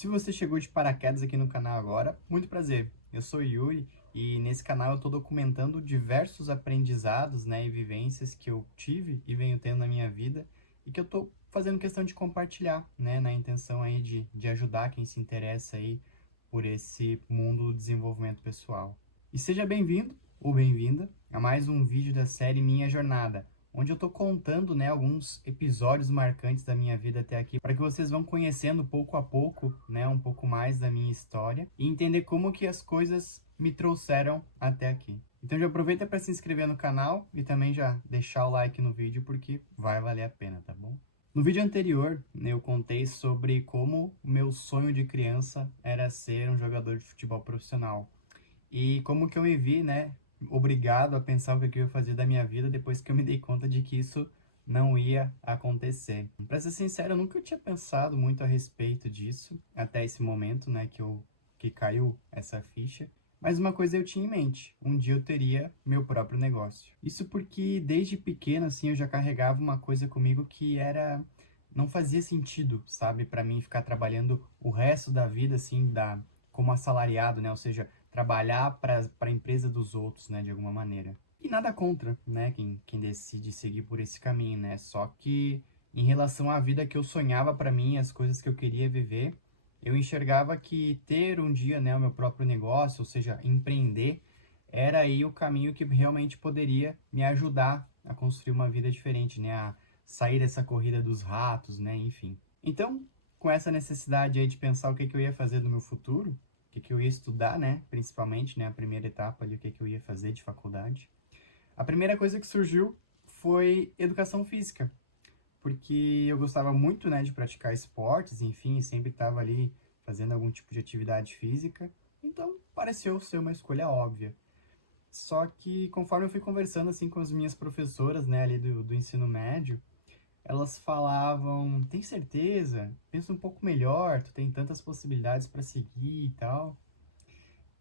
Se você chegou de paraquedas aqui no canal agora, muito prazer. Eu sou Yuri e nesse canal eu estou documentando diversos aprendizados, né, e vivências que eu tive e venho tendo na minha vida e que eu estou fazendo questão de compartilhar, né, na intenção aí de ajudar quem se interessa aí por esse mundo do desenvolvimento pessoal. E seja bem-vindo ou bem-vinda a mais um vídeo da série Minha Jornada, onde eu estou contando, né, alguns episódios marcantes da minha vida até aqui, para que vocês vão conhecendo pouco a pouco, né, um pouco mais da minha história e entender como que as coisas me trouxeram até aqui. Então já aproveita para se inscrever no canal e também já deixar o like no vídeo porque vai valer a pena, tá bom? No vídeo anterior, eu contei sobre como o meu sonho de criança era ser um jogador de futebol profissional. E como que eu me vi, né, obrigado a pensar o que eu ia fazer da minha vida depois que eu me dei conta de que isso não ia acontecer. Pra ser sincero, eu nunca tinha pensado muito a respeito disso, até esse momento, né, que caiu essa ficha. Mas uma coisa eu tinha em mente, um dia eu teria meu próprio negócio. Isso porque desde pequeno, assim, eu já carregava uma coisa comigo que era... não fazia sentido, sabe, para mim ficar trabalhando o resto da vida, assim, como assalariado, né, ou seja, trabalhar para a empresa dos outros, né, de alguma maneira. E nada contra, né, quem decide seguir por esse caminho, né, só que em relação à vida que eu sonhava para mim, as coisas que eu queria viver, eu enxergava que ter um dia, né, o meu próprio negócio, ou seja, empreender, era aí o caminho que realmente poderia me ajudar a construir uma vida diferente, né, a sair dessa corrida dos ratos, né, enfim. Então, com essa necessidade aí de pensar o que eu ia fazer no meu futuro, o que eu ia estudar, né, principalmente, né, a primeira etapa ali, o que eu ia fazer de faculdade, a primeira coisa que surgiu foi educação física, porque eu gostava muito, né, de praticar esportes, enfim, sempre estava ali fazendo algum tipo de atividade física, então pareceu ser uma escolha óbvia. Só que conforme eu fui conversando assim com as minhas professoras, né, ali do ensino médio, elas falavam: tem certeza? Pensa um pouco melhor, tu tem tantas possibilidades para seguir e tal.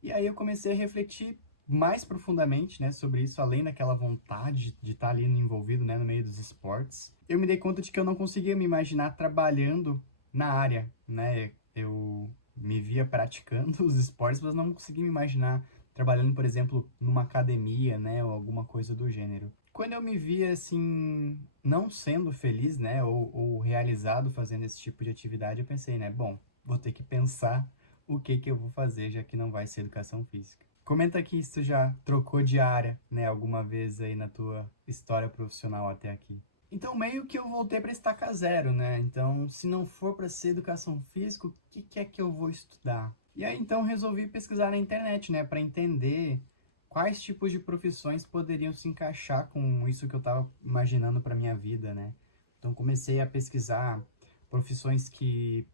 E aí eu comecei a refletir mais profundamente, né, sobre isso, além daquela vontade de estar ali envolvido, né, no meio dos esportes. Eu me dei conta de que eu não conseguia me imaginar trabalhando na área, né? Eu me via praticando os esportes, mas não conseguia me imaginar trabalhando, por exemplo, numa academia, né, ou alguma coisa do gênero. Quando eu me via assim, não sendo feliz, né, ou realizado fazendo esse tipo de atividade, eu pensei, né, bom, vou ter que pensar o que eu vou fazer, já que não vai ser educação física. Comenta aqui se tu já trocou de área, né, alguma vez aí na tua história profissional até aqui. Então, meio que eu voltei para estaca zero, né? Então, se não for para ser educação física, o que é que eu vou estudar? E aí, então, resolvi pesquisar na internet, né, para entender quais tipos de profissões poderiam se encaixar com isso que eu estava imaginando para minha vida, né? Então, comecei a pesquisar profissões que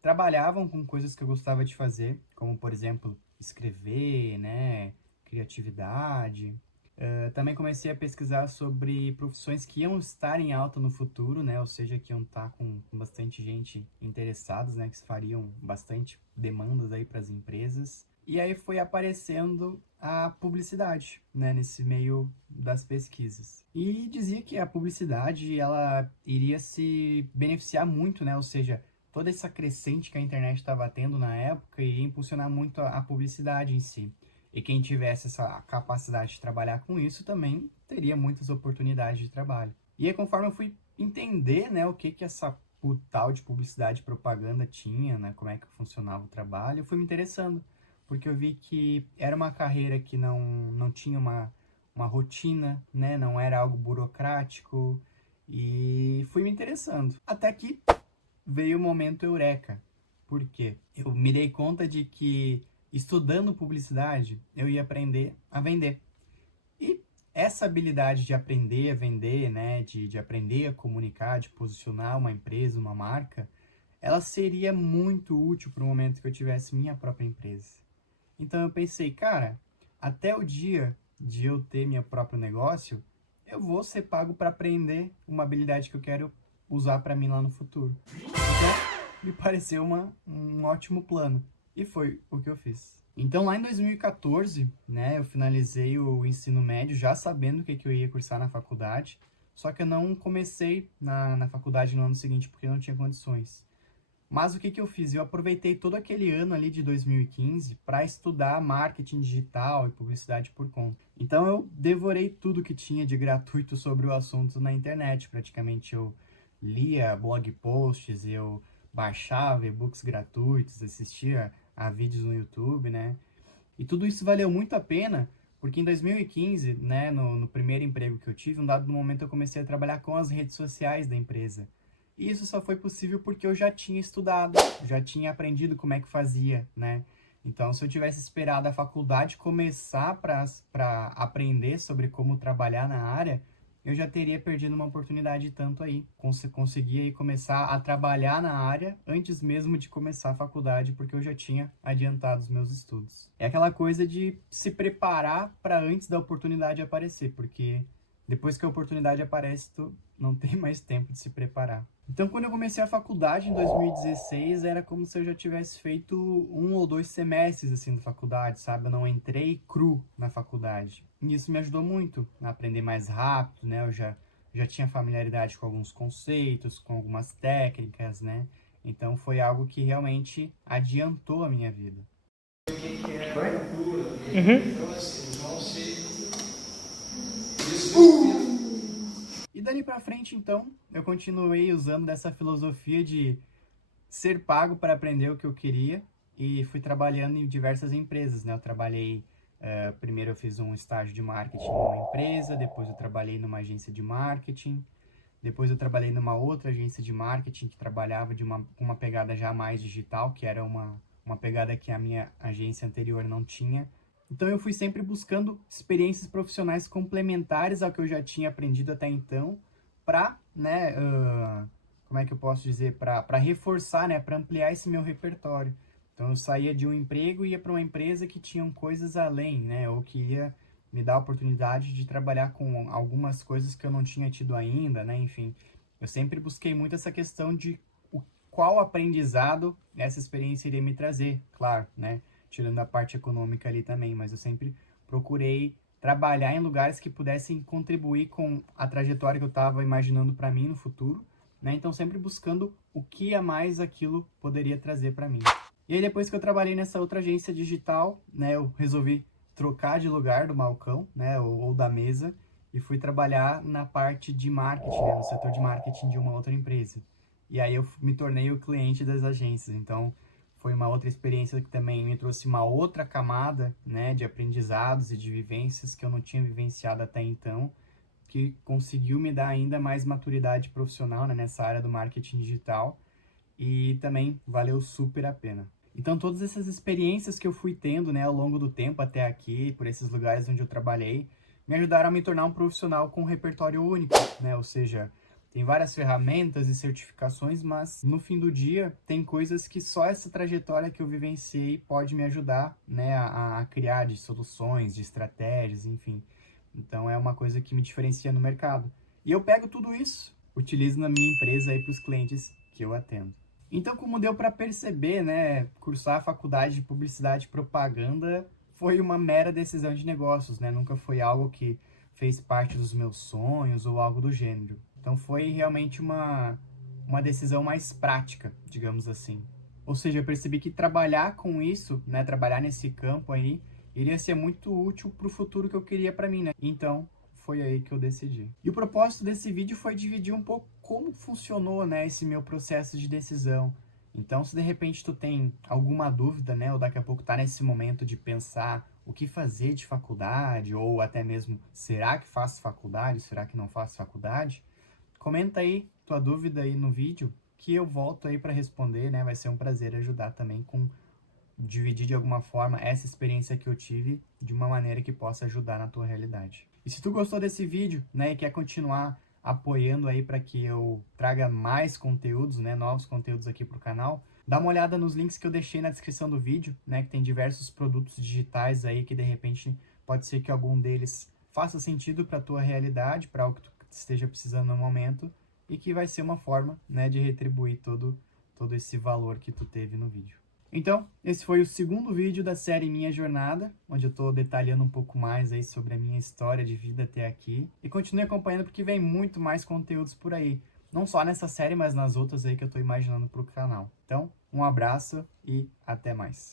trabalhavam com coisas que eu gostava de fazer, como, por exemplo, escrever, né, criatividade. Também comecei a pesquisar sobre profissões que iam estar em alta no futuro, né, ou seja, que iam estar com bastante gente interessados, né, que fariam bastante demandas aí para as empresas. E aí foi aparecendo a publicidade, né, nesse meio das pesquisas. E dizia que a publicidade, ela iria se beneficiar muito, né, ou seja, toda essa crescente que a internet estava tendo na época ia impulsionar muito a publicidade em si. E quem tivesse essa capacidade de trabalhar com isso também teria muitas oportunidades de trabalho. E aí, conforme eu fui entender, né, o que essa tal de publicidade e propaganda tinha, né, como é que funcionava o trabalho, eu fui me interessando, porque eu vi que era uma carreira que não tinha uma rotina, né, não era algo burocrático, e fui me interessando. Até que veio o momento eureka. Por quê? Eu me dei conta de que estudando publicidade eu ia aprender a vender. E essa habilidade de aprender a vender, né, de aprender a comunicar, de posicionar uma empresa, uma marca, ela seria muito útil para o momento que eu tivesse minha própria empresa. Então eu pensei, cara, até o dia de eu ter meu próprio negócio, eu vou ser pago para aprender uma habilidade que eu quero usar para mim lá no futuro. Então, me pareceu um ótimo plano. E foi o que eu fiz. Então, lá em 2014, né, eu finalizei o ensino médio já sabendo o que eu ia cursar na faculdade. Só que eu não comecei na faculdade no ano seguinte porque eu não tinha condições. Mas o que que eu fiz? Eu aproveitei todo aquele ano ali de 2015 para estudar marketing digital e publicidade por conta. Então eu devorei tudo que tinha de gratuito sobre o assunto na internet. Praticamente eu lia blog posts, eu baixava e-books gratuitos, assistia a vídeos no YouTube, né? E tudo isso valeu muito a pena, porque em 2015, né, no primeiro emprego que eu tive, um dado momento eu comecei a trabalhar com as redes sociais da empresa. E isso só foi possível porque eu já tinha estudado, já tinha aprendido como é que fazia, né? Então, se eu tivesse esperado a faculdade começar para aprender sobre como trabalhar na área, eu já teria perdido uma oportunidade tanto aí. Conseguia aí começar a trabalhar na área antes mesmo de começar a faculdade, porque eu já tinha adiantado os meus estudos. É aquela coisa de se preparar para antes da oportunidade aparecer, porque depois que a oportunidade aparece, tu não tem mais tempo de se preparar. Então, quando eu comecei a faculdade em 2016, era como se eu já tivesse feito 1 ou 2 semestres assim da faculdade, sabe? Eu não entrei cru na faculdade. E isso me ajudou muito a aprender mais rápido, né? Eu já tinha familiaridade com alguns conceitos, com algumas técnicas, né? Então, foi algo que realmente adiantou a minha vida. E dali pra frente, então, eu continuei usando dessa filosofia de ser pago para aprender o que eu queria e fui trabalhando em diversas empresas, né? Eu trabalhei, primeiro eu fiz um estágio de marketing numa empresa, depois eu trabalhei numa agência de marketing, depois eu trabalhei numa outra agência de marketing que trabalhava com uma pegada já mais digital, que era uma pegada que a minha agência anterior não tinha. Então eu fui sempre buscando experiências profissionais complementares ao que eu já tinha aprendido até então, para, né, como é que eu posso dizer, para reforçar, né, para ampliar esse meu repertório. Então eu saía de um emprego e ia para uma empresa que tinham coisas além, né, ou que ia me dar a oportunidade de trabalhar com algumas coisas que eu não tinha tido ainda, né, enfim. Eu sempre busquei muito essa questão de qual aprendizado essa experiência iria me trazer, claro, né, tirando a parte econômica ali também, mas eu sempre procurei trabalhar em lugares que pudessem contribuir com a trajetória que eu estava imaginando para mim no futuro, né? Então sempre buscando o que a mais aquilo poderia trazer para mim. E aí depois que eu trabalhei nessa outra agência digital, né, eu resolvi trocar de lugar do balcão, né, ou da mesa, e fui trabalhar na parte de marketing, né, no setor de marketing de uma outra empresa. E aí eu me tornei o cliente das agências. Então foi uma outra experiência que também me trouxe uma outra camada, né, de aprendizados e de vivências que eu não tinha vivenciado até então, que conseguiu me dar ainda mais maturidade profissional, né, nessa área do marketing digital, e também valeu super a pena. Então todas essas experiências que eu fui tendo, né, ao longo do tempo até aqui, por esses lugares onde eu trabalhei, me ajudaram a me tornar um profissional com um repertório único, né, ou seja, tem várias ferramentas e certificações, mas no fim do dia tem coisas que só essa trajetória que eu vivenciei pode me ajudar, né, a criar, de soluções, de estratégias, enfim. Então é uma coisa que me diferencia no mercado. E eu pego tudo isso, utilizo na minha empresa aí para os clientes que eu atendo. Então, como deu para perceber, né, cursar a faculdade de publicidade e propaganda foi uma mera decisão de negócios, né? Nunca foi algo que fez parte dos meus sonhos ou algo do gênero. Então foi realmente uma decisão mais prática, digamos assim. Ou seja, eu percebi que trabalhar com isso, né, trabalhar nesse campo aí, iria ser muito útil para o futuro que eu queria para mim, né? Então, foi aí que eu decidi. E o propósito desse vídeo foi dividir um pouco como funcionou, né, esse meu processo de decisão. Então, se de repente tu tem alguma dúvida, né, ou daqui a pouco tá nesse momento de pensar o que fazer de faculdade, ou até mesmo, será que faço faculdade, será que não faço faculdade? Comenta aí tua dúvida aí no vídeo, que eu volto aí para responder, né? Vai ser um prazer ajudar também com dividir de alguma forma essa experiência que eu tive de uma maneira que possa ajudar na tua realidade. E se tu gostou desse vídeo, né, e quer continuar apoiando aí para que eu traga mais conteúdos, né, novos conteúdos aqui pro canal, dá uma olhada nos links que eu deixei na descrição do vídeo, né, que tem diversos produtos digitais aí que de repente pode ser que algum deles faça sentido para tua realidade, para o que tu esteja precisando no momento, e que vai ser uma forma, né, de retribuir todo esse valor que tu teve no vídeo. Então, esse foi o segundo vídeo da série Minha Jornada, onde eu estou detalhando um pouco mais aí sobre a minha história de vida até aqui. E continue acompanhando porque vem muito mais conteúdos por aí. não só nessa série, mas nas outras aí que eu tô imaginando pro canal. Então, um abraço e até mais.